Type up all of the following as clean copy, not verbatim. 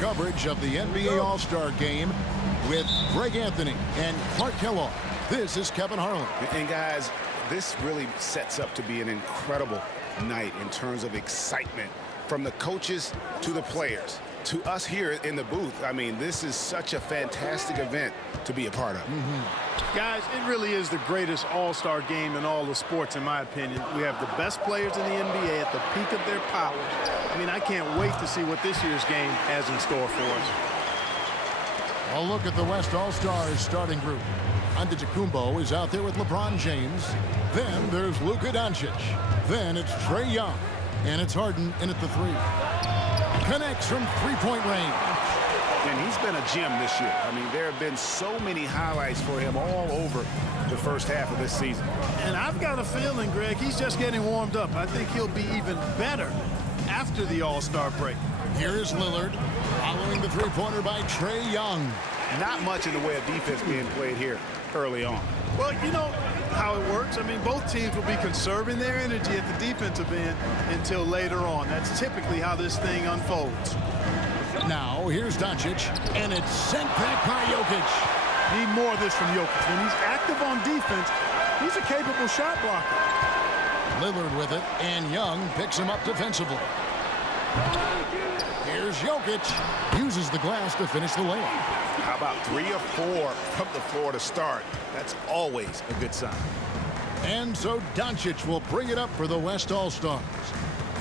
coverage of the NBA All-Star Game with Greg Anthony and Clark Kellogg. This is Kevin Harlan. And guys, this really sets up to be an incredible night in terms of excitement from the coaches to the players to us here in the booth. I mean, this is such a fantastic event to be a part of. Guys, it really is the greatest all-star game in all the sports, in my opinion. We have the best players in the NBA at the peak of their powers. I mean, I can't wait to see what this year's game has in store for us. A look at the West All-Stars starting group. Antetokounmpo is out there with LeBron James. Then there's Luka Doncic. Then it's Trae Young. And it's Harden in at the three. Connects from three-point range. And he's been a gem this year. I mean, there have been so many highlights for him all over the first half of this season. And I've got a feeling, Greg, he's just getting warmed up. I think he'll be even better after the All-Star break. Here's Lillard following the three-pointer by Trae Young. Not much in the way of defense being played here early on. Well, you know how it works. I mean, both teams will be conserving their energy at the defensive end until later on. That's typically how this thing unfolds. Now, here's Doncic, and it's sent back by Jokic. Need more of this from Jokic. When he's active on defense, he's a capable shot blocker. Lillard with it, and Young picks him up defensively. Here's Jokic. Uses the glass to finish the layup. How about 3 or 4 from the floor to start? That's always a good sign. And so Doncic will bring it up for the West All-Stars.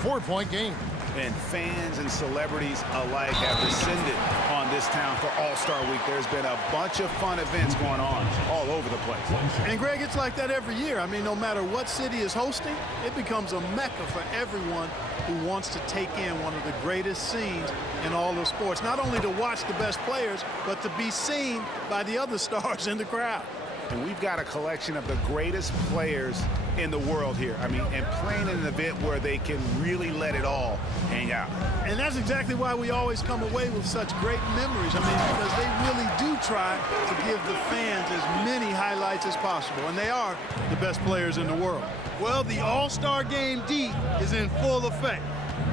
4-point game. And fans and celebrities alike have descended on this town for All-Star Week. There's been a bunch of fun events going on all over the place. And, Greg, it's like that every year. I mean, no matter what city is hosting, it becomes a mecca for everyone who wants to take in one of the greatest scenes in all of sports. Not only to watch the best players, but to be seen by the other stars in the crowd. And we've got a collection of the greatest players in the world here. I mean, and playing in an event where they can really let it all hang out. And that's exactly why we always come away with such great memories. I mean, because they really do try to give the fans as many highlights as possible. And they are the best players in the world. Well, the All-Star Game D is in full effect.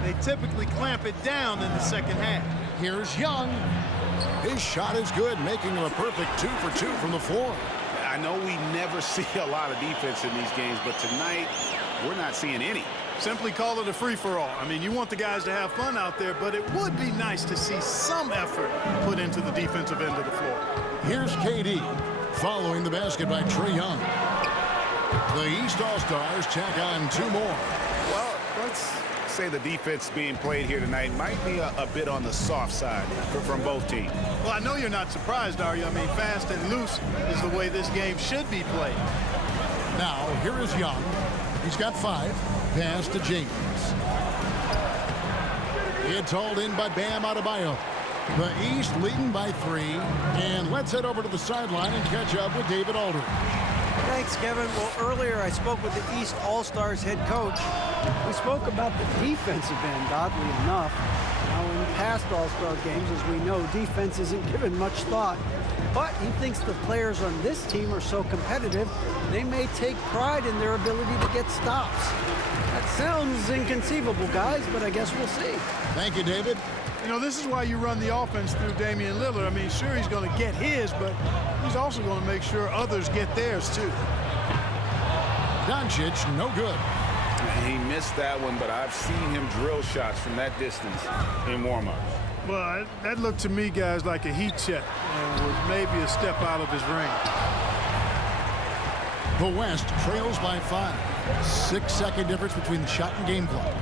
They typically clamp it down in the second half. Here's Young. His shot is good, making him a perfect 2 for 2 from the floor. I know we never see a lot of defense in these games, but tonight we're not seeing any. Simply call it a free-for-all. I mean, you want the guys to have fun out there, but it would be nice to see some effort put into the defensive end of the floor. Here's KD following the basket by Trae Young. The East All-Stars tack on 2 more. Well, let's say the defense being played here tonight might be a bit on the soft side from both teams. Well, I know you're not surprised, are you? I mean, fast and loose is the way this game should be played. Now, here is Young. He's got 5. Pass to James. It's hauled in by Bam Adebayo. The East leading by 3. And let's head over to the sideline and catch up with David Aldridge. Thanks, Kevin. Well, earlier I spoke with the East All-Stars head coach. We spoke about the defensive end, oddly enough. Now, in past All-Star games, as we know, defense isn't given much thought. But he thinks the players on this team are so competitive, they may take pride in their ability to get stops. That sounds inconceivable, guys, but I guess we'll see. Thank you, David. You know, this is why you run the offense through Damian Lillard. I mean, sure, he's going to get his, but he's also going to make sure others get theirs, too. Doncic, no good. He missed that one, but I've seen him drill shots from that distance in warm-ups. Well, that looked to me, guys, like a heat check and was maybe a step out of his range. The West trails by 5. 6-second difference between the shot and game clock.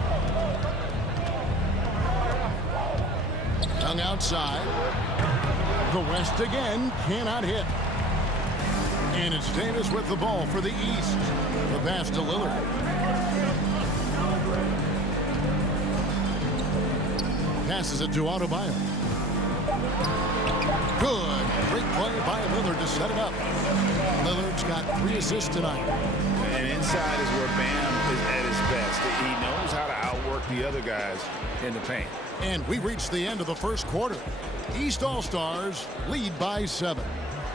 Young outside. The West again cannot hit. And it's Davis with the ball for the East. The pass to Lillard. Passes it to Adebayo. Good. Great play by Lillard to set it up. Lillard's got 3 assists tonight. And inside is where Bam is at his best. He knows how to outwork the other guys in the paint. And we reached the end of the first quarter. East All-Stars lead by 7.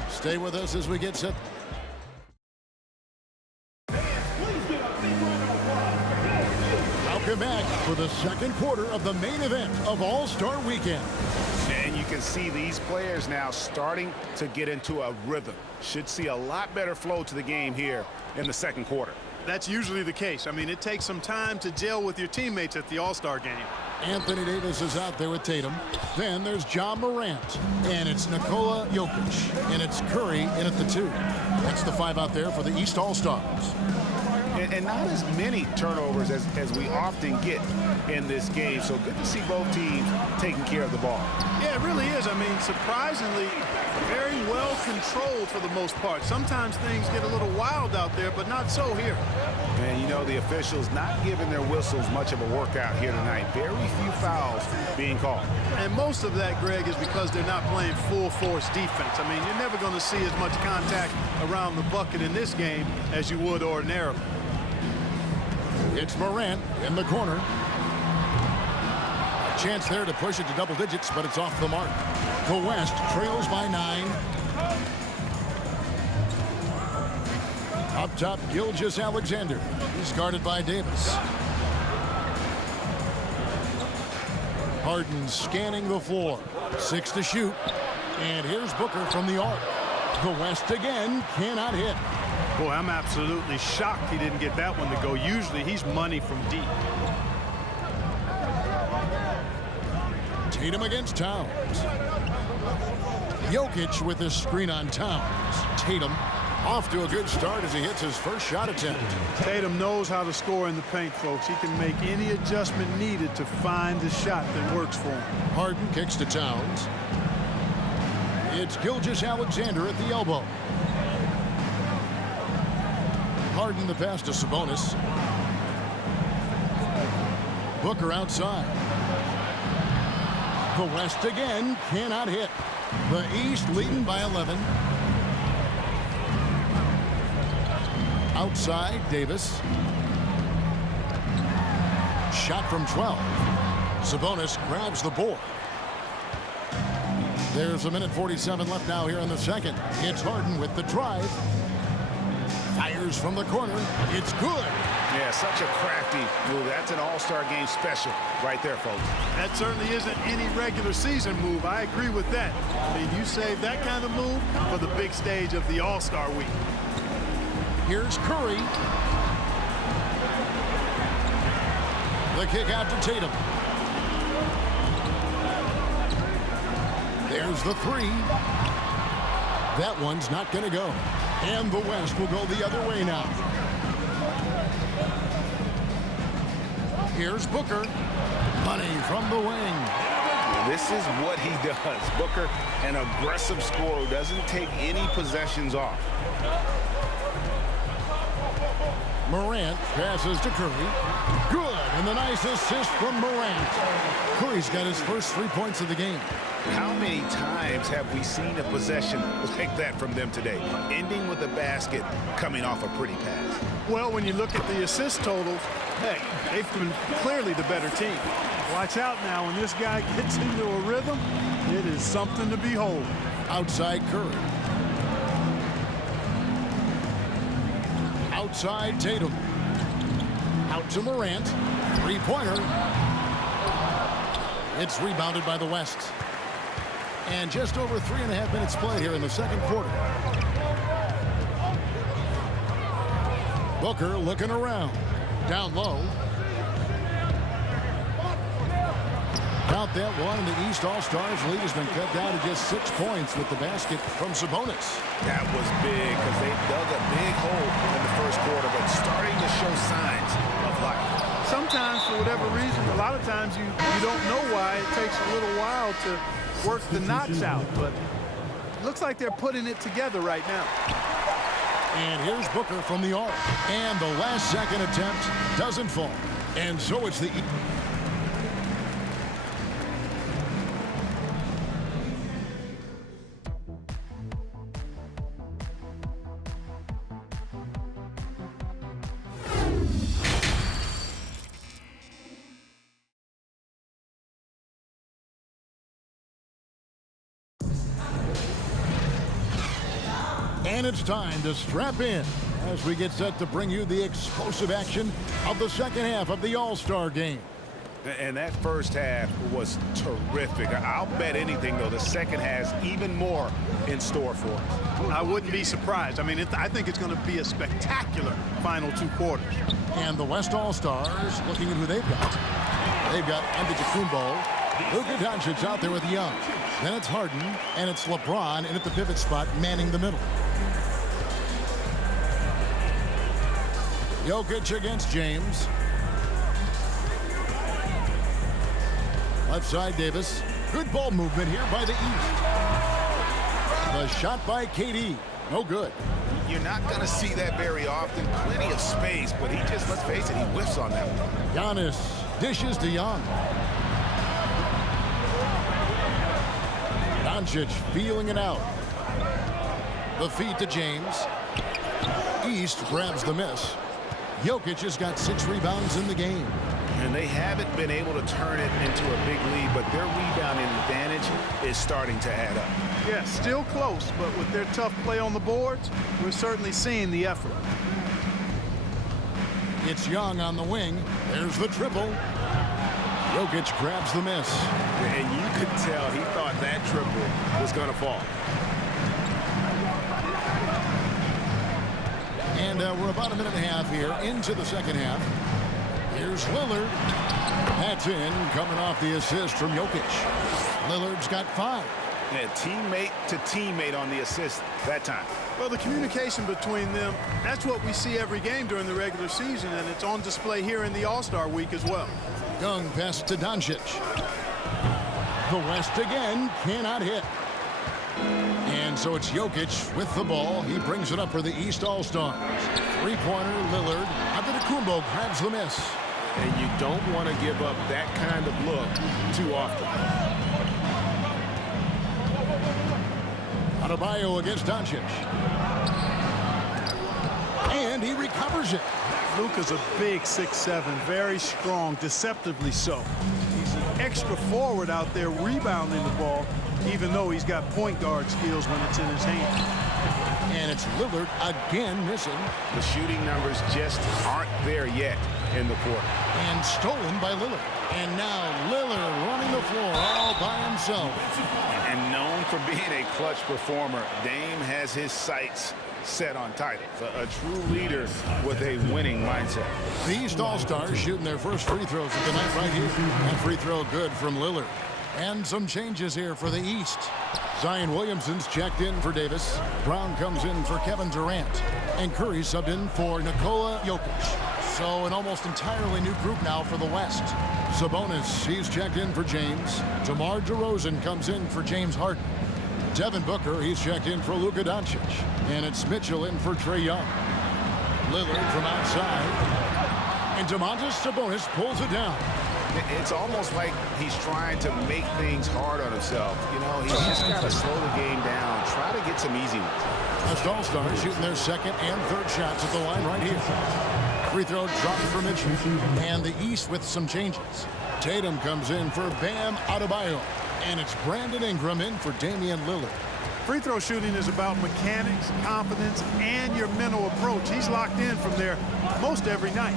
Stay with us as we get set. Welcome back for the second quarter of the main event of All-Star Weekend. can see these players now starting to get into a rhythm. Should see a lot better flow to the game here in the second quarter. That's usually the case. I mean, it takes some time to gel with your teammates at the All-Star game. Anthony Davis is out there with Tatum. Then there's John Morant. And it's Nikola Jokic. And it's Curry in at the 2. That's the 5 out there for the East All-Stars. And not as many turnovers as we often get in this game. So good to see both teams taking care of the ball. Yeah, it really is. I mean, surprisingly, very well controlled for the most part. Sometimes things get a little wild out there, but not so here. And, you know, the officials not giving their whistles much of a workout here tonight. Very few fouls being called. And most of that, Greg, is because they're not playing full-force defense. I mean, you're never going to see as much contact around the bucket in this game as you would ordinarily. It's Morant in the corner. A chance there to push it to double digits, but it's off the mark. The West trails by 9. Up top, Gilgeous-Alexander. He's guarded by Davis. Harden scanning the floor. 6 to shoot. And here's Booker from the arc. The West again cannot hit. Boy, I'm absolutely shocked he didn't get that one to go. Usually he's money from deep. Tatum against Towns. Jokic with a screen on Towns. Tatum off to a good start as he hits his first shot attempt. Tatum knows how to score in the paint, folks. He can make any adjustment needed to find the shot that works for him. Harden kicks to Towns. It's Gilgeous-Alexander at the elbow. Harden the pass to Sabonis. Booker outside. The West again cannot hit. The East leading by 11. Outside, Davis. Shot from 12. Sabonis grabs the board. There's a minute 47 left now here in the second. It's Harden with the drive. Fires from the corner. It's good. Yeah, such a crafty move. That's an all-star game special right there, folks. That certainly isn't any regular season move. I agree with that. I mean, you save that kind of move for the big stage of the All-Star week. Here's Curry. The kick out to Tatum. There's the 3. That one's not going to go. And the West will go the other way now. Here's Booker. Money from the wing. This is what he does. Booker, an aggressive scorer, doesn't take any possessions off. Morant passes to Curry. Good, and the nice assist from Morant. Curry's got his first 3 points of the game. How many times have we seen a possession like that from them today, ending with a basket coming off a pretty pass? Well, when you look at the assist totals, hey, they've been clearly the better team. Watch out now. When this guy gets into a rhythm, it is something to behold. Outside Curry. Outside Tatum. Out to Morant. Three-pointer. It's rebounded by the West. And just over 3.5 minutes played here in the second quarter. Booker looking around. Down low. Count that one, and the East All-Stars lead has been cut down to just 6 points with the basket from Sabonis. That was big because they dug a big hole in the first quarter, but starting to show signs of life. Sometimes, for whatever reason, a lot of times you don't know why. It takes a little while to work the knots out, but it looks like they're putting it together right now. And here's Booker from the arc. And the last second attempt doesn't fall. And so it's the... And it's time to strap in as we get set to bring you the explosive action of the second half of the All-Star game. And that first half was terrific. I'll bet anything, though, the second has even more in store for us. I wouldn't be surprised. I mean, I think it's going to be a spectacular final 2 quarters. And the West All-Stars looking at who they've got. They've got Antetokounmpo, Luka Doncic out there with Young. Then it's Harden, and it's LeBron in at the pivot spot, manning the middle. Jokic against James. Left side, Davis. Good ball movement here by the East. The shot by KD. No good. You're not going to see that very often. Plenty of space, but he just, let's face it, he whiffs on that one. Giannis dishes to Young. Doncic feeling it out. The feed to James. East grabs the miss. Jokic has got 6 rebounds in the game. And they haven't been able to turn it into a big lead, but their rebounding advantage is starting to add up. Yeah, still close, but with their tough play on the boards, we're certainly seeing the effort. It's Young on the wing. There's the triple. Jokic grabs the miss. And you could tell he thought that triple was going to fall. And we're about a minute and a half here into the second half. Here's Lillard. That's in, coming off the assist from Jokic. Lillard's got 5. Yeah, teammate to teammate on the assist that time. Well, the communication between them, that's what we see every game during the regular season, and it's on display here in the All-Star week as well. Young pass to Doncic. The West again cannot hit. And so it's Jokic with the ball. He brings it up for the East All-Stars. Three-pointer, Lillard. Antetokounmpo grabs the miss. And you don't want to give up that kind of look too often. Adebayo against Doncic. And he recovers it. Luka's a big 6'7", very strong, deceptively so. He's an extra forward out there rebounding the ball, even though he's got point guard skills when it's in his hand. And it's Lillard again missing. The shooting numbers just aren't there yet in the quarter. And stolen by Lillard. And now Lillard running the floor all by himself. And known for being a clutch performer, Dame has his sights set on titles. A true leader with a winning mindset. The East All-Stars shooting their first free throws of the night right here. That free throw good from Lillard. And some changes here for the East. Zion Williamson's checked in for Davis. Brown comes in for Kevin Durant. And Curry subbed in for Nikola Jokic. So an almost entirely new group now for the West. Sabonis, he's checked in for James. DeMar DeRozan comes in for James Harden. Devin Booker, he's checked in for Luka Doncic. And it's Mitchell in for Trae Young. Lillard from outside. And Domantas Sabonis pulls it down. It's almost like he's trying to make things hard on himself. You know, he's just got to slow the game down, try to get some easy ones. West All-Stars shooting their second and third shots at the line right here. Free throw dropped for Mitchell. And the East with some changes. Tatum comes in for Bam Adebayo. And it's Brandon Ingram in for Damian Lillard. Free throw shooting is about mechanics, confidence, and your mental approach. He's locked in from there most every night.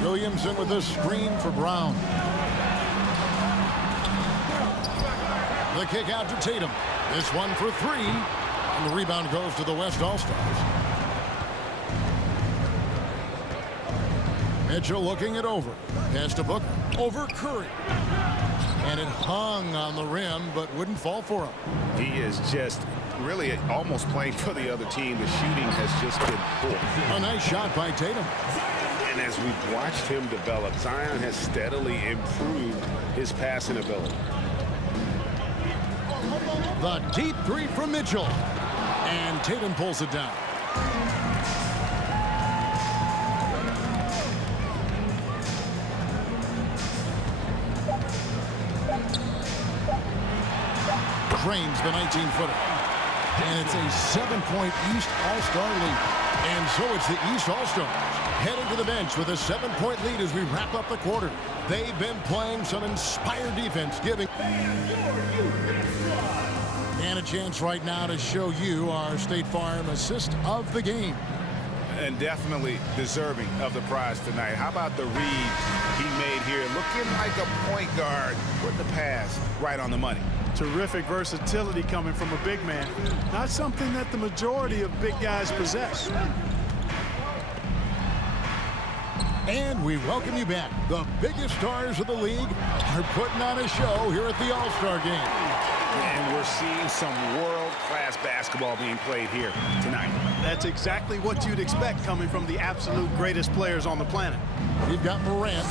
Williamson with a screen for Brown. The kick out to Tatum. This one for 3. And the rebound goes to the West All-Stars. Mitchell looking it over. Pass to Booker. Over Curry. And it hung on the rim, but wouldn't fall for him. He is just really almost playing for the other team. The shooting has just been poor. A nice shot by Tatum. And as we've watched him develop, Zion has steadily improved his passing ability. The deep 3 from Mitchell. And Tatum pulls it down. Drains the 19-footer. And it's a 7-point East All-Star lead. And so it's the East All-Stars heading to the bench with a 7-point lead as we wrap up the quarter. They've been playing some inspired defense, giving... And a chance right now to show you our State Farm assist of the game. And definitely deserving of the prize tonight. How about the read he made here? Looking like a point guard with the pass right on the money. Terrific versatility coming from a big man. Not something that the majority of big guys possess. And we welcome you back. The biggest stars of the league are putting on a show here at the All-Star Game. And we're seeing some world-class basketball being played here tonight. That's exactly what you'd expect coming from the absolute greatest players on the planet. We've got Morant.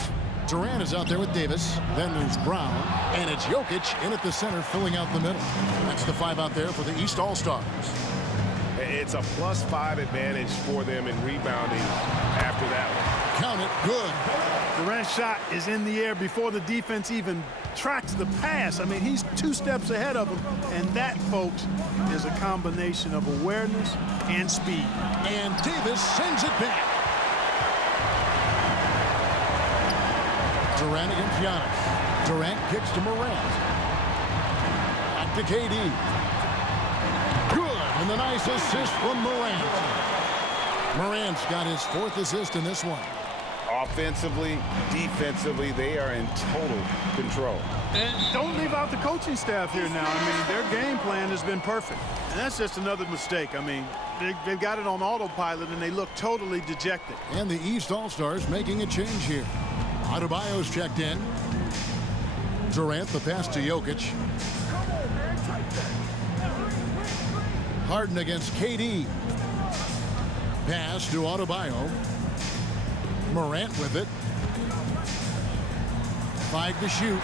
Durant is out there with Davis. Then there's Brown. And it's Jokic in at the center filling out the middle. That's the 5 out there for the East All-Stars. It's a +5 advantage for them in rebounding after that one. Count it. Good. Durant's shot is in the air before the defense even tracks the pass. I mean, he's 2 steps ahead of him. And that, folks, is a combination of awareness and speed. And Davis sends it back. Durant against Giannis. Durant kicks to Morant. Back to KD. Good. And the nice assist from Morant. Morant's got his 4th assist in this one. Offensively, defensively, they are in total control. And don't leave out the coaching staff here now. I mean, their game plan has been perfect. And that's just another mistake. I mean, they've got it on autopilot, and they look totally dejected. And the East All-Stars making a change here. Adebayo's checked in. Durant, the pass to Jokic. Harden against KD. Pass to Adebayo. Morant with it. 5 to shoot.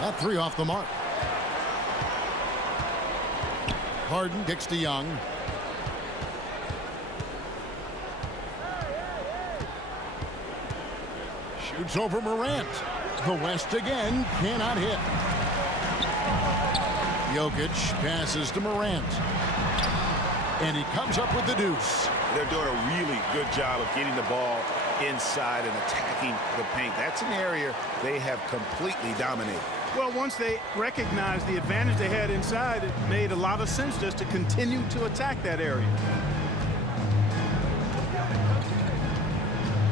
That 3 off the mark. Harden kicks to Young. Shoots over Morant. The West again cannot hit. Jokic passes to Morant. And he comes up with the deuce. They're doing a really good job of getting the ball inside and attacking the paint. That's an area they have completely dominated. Well, once they recognized the advantage they had inside, it made a lot of sense just to continue to attack that area.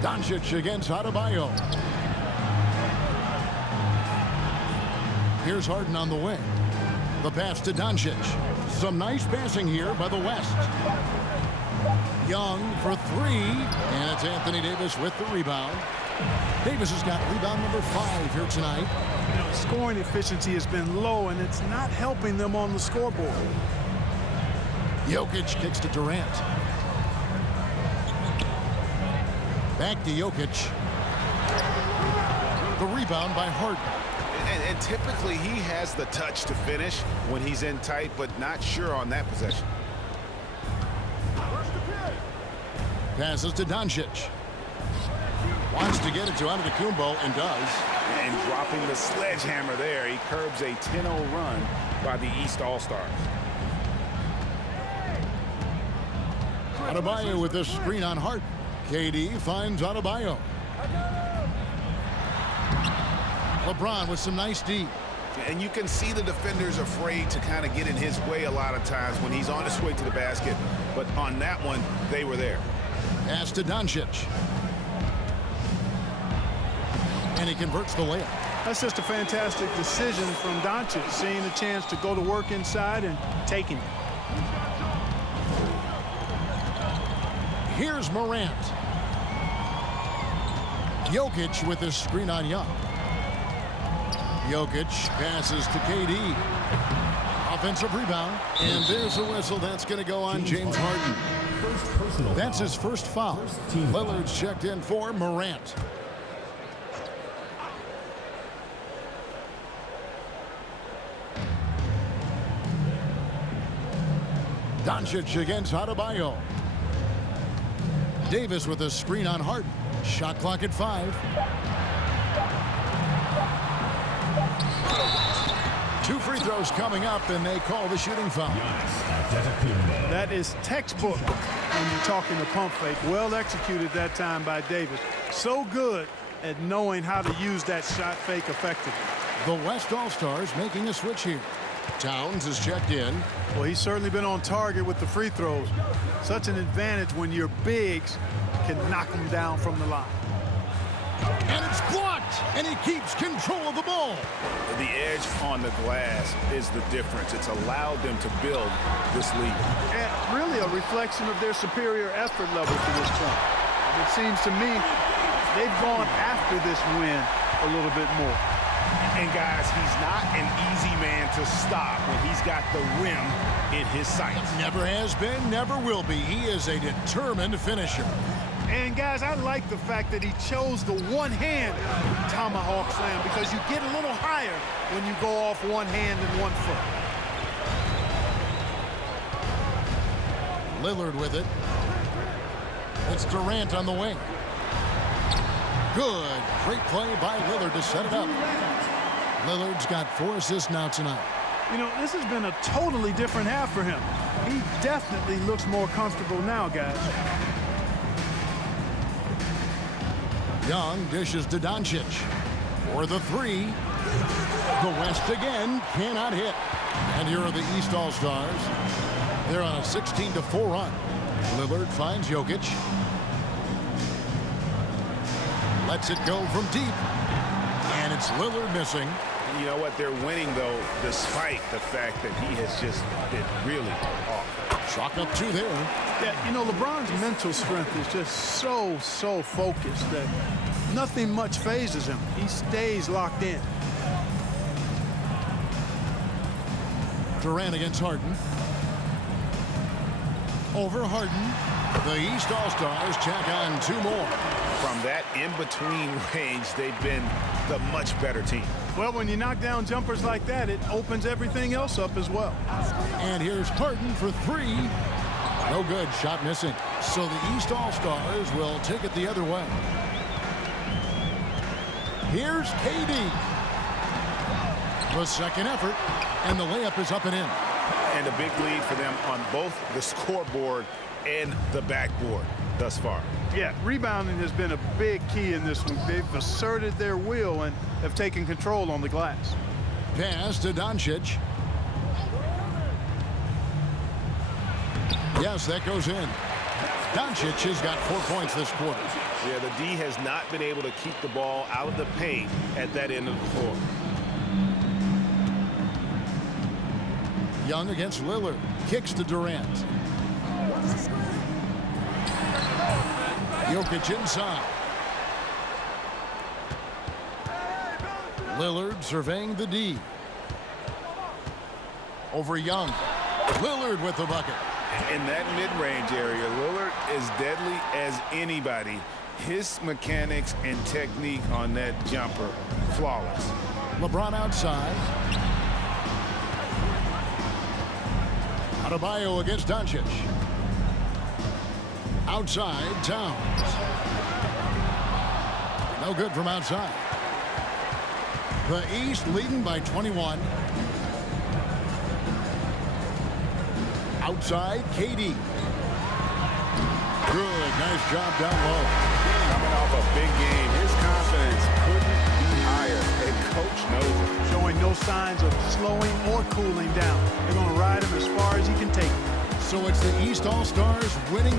Doncic against Adebayo. Here's Harden on the wing. The pass to Doncic. Some nice passing here by the West. Young for 3. And it's Anthony Davis with the rebound. Davis has got rebound number 5 here tonight. You know, scoring efficiency has been low, and it's not helping them on the scoreboard. Jokic kicks to Durant. Back to Jokic. The rebound by Harden. And typically he has the touch to finish when he's in tight, but not sure on that possession. Passes to Doncic. Wants to get it to Antetokounmpo and does. And dropping the sledgehammer there, he curbs a 10-0 run by the East All-Stars. Adebayo with this screen on Hart. KD finds Adebayo. LeBron with some nice D. And you can see the defenders afraid to kind of get in his way a lot of times when he's on his way to the basket. But on that one, they were there. Pass to Doncic. And he converts the layup. That's just a fantastic decision from Doncic, seeing the chance to go to work inside and taking it. Here's Morant. Jokic with his screen on Young. Jokic passes to KD. Offensive rebound. And there's a whistle. That's going to go on James Harden. That's his first foul. Lillard's checked in for Morant. Doncic against Adebayo. Davis with a screen on Harden. Shot clock at 5. 2 free throws coming up, and they call the shooting foul. That is textbook when you're talking the pump fake. Well executed that time by Davis. So good at knowing how to use that shot fake effectively. The West All-Stars making a switch here. Towns is checked in. Well, he's certainly been on target with the free throws. Such an advantage when your bigs can knock them down from the line. And it's blocked, and he keeps control of the ball. The edge on the glass is the difference. It's allowed them to build this lead. And really a reflection of their superior effort level to this point. It seems to me they've gone after this win a little bit more. And guys, he's not an easy man to stop when he's got the rim in his sights. Never has been, never will be. He is a determined finisher. And guys, I like the fact that he chose the one-hand tomahawk slam because you get a little higher when you go off one hand and 1 foot. Lillard with it. It's Durant on the wing. Good. Great play by Lillard to set it up. Lillard's got 4 assists now tonight. You know, this has been a totally different half for him. He definitely looks more comfortable now, guys. Young dishes to Doncic for the 3. The West again cannot hit. And here are the East All-Stars. They're on a 16-4 run. Lillard finds Jokic. Lets it go from deep. And it's Lillard missing. You know what? They're winning, though, despite the fact that he has just been really off. Chalk up 2 there. Yeah, you know, LeBron's mental strength is just so focused that nothing much phases him. He stays locked in. Durant against Harden. Over Harden. The East All-Stars check on 2 more. From that in-between range, they've been the much better team. Well, when you knock down jumpers like that, it opens everything else up as well. And here's Harden for 3. No good. Shot missing. So the East All-Stars will take it the other way. Here's KD. The second effort. And the layup is up and in. And a big lead for them on both the scoreboard and the backboard thus far. Yeah, rebounding has been a big key in this one. They've asserted their will and have taken control on the glass. Pass to Doncic. Yes, that goes in. Doncic has got 4 points this quarter. Yeah, the D has not been able to keep the ball out of the paint at that end of the floor. Young against Lillard. Kicks to Durant. Jokic inside. Lillard surveying the D. Over Young. Lillard with the bucket. In that mid-range area, Lillard is deadly as anybody. His mechanics and technique on that jumper, flawless. LeBron outside. Adebayo against Doncic. Outside, Towns. No good from outside. The East leading by 21. Outside, KD. Good, nice job down low. Coming off a big game, his confidence couldn't be higher. And coach knows it. Showing no signs of slowing or cooling down. They're going to ride him as far as he can take him. So it's the East All-Stars winning